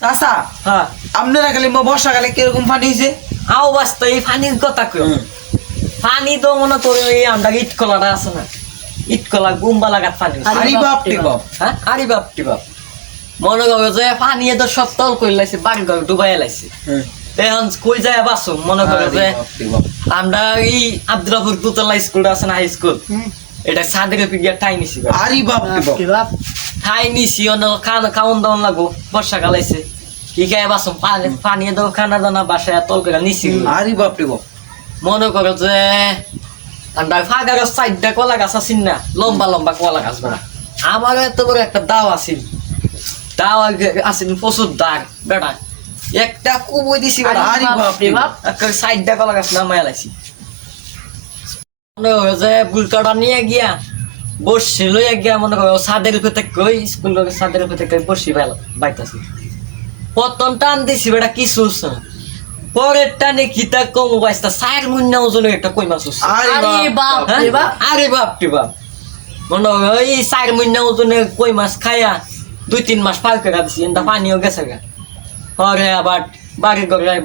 চাচা হ্যাঁ আপনারা খালি বর্ষাকালে কিরকম পানি হয়েছে? আও বাস্তা এই পানির কথা কই পানি তো মনে করে এই আমরা ইটকলাটা আছে না ইটকলা গুম্বা লাগাত পানি হইছে। আরে বাপ রে বাপ। হ্যাঁ আরে বাপ টি বাপ মনে করো যে পানি তো সব তল করে লাইছে বাড়ি ঘর ডুবাই লাইছে এখন কই যায় বাসো মনে করো যে আমরা এই আব্দুল্লাহপুর দুতলা স্কুলটা আছে না হাই স্কুল এটা সাদের পিডিয়া ঠাই নিছি আরে বাপ রে বাপ। ঠাই নিছি অন্য খাওয়ান দাওয়ান লাগবো বর্ষাকাল আইছে কি খাই বাসো পানি দাও খানা দানা বাসায় তল করে নিছি আরে বাপ রে বাপ। মনে করো যে আমরা ফাঁকা গাছ চারটা কলা গাছ আছিস না লম্বা লম্বা কলা গাছ বেড়া আমার এত বড় একটা দাও আছিল দাও আছিল প্রচুর দাগ বেড়া একটা কুবই দিছি বেড়া আরে বাপ রে বাপ। একটা চারটা কলা গাছ নামাই লাইছি মনে করো যে বুলকাটা নিয়ে গিয়া বসছি লইয়া গিয়া মনে করো ছাদের উপরে কই স্কুল ছাদের উপরে কই বসি বাইতাছি প্রথম টান দিছি বেড়া কিছু হচ্ছে না পরের টানে কিতা কম বাইসটা সাইড মুন্না ওজনের একটা কই মাছ হচ্ছে আরে বাপ রে বাপ। আরে বাপ রে বাপ মনে হয় এই সাইড মুন্না ওজনের কই মাছ খায়া 2-3 মাস পার করে দিছি এটা পানিও গেছে গা পরে আবার বাড়ির ঘরে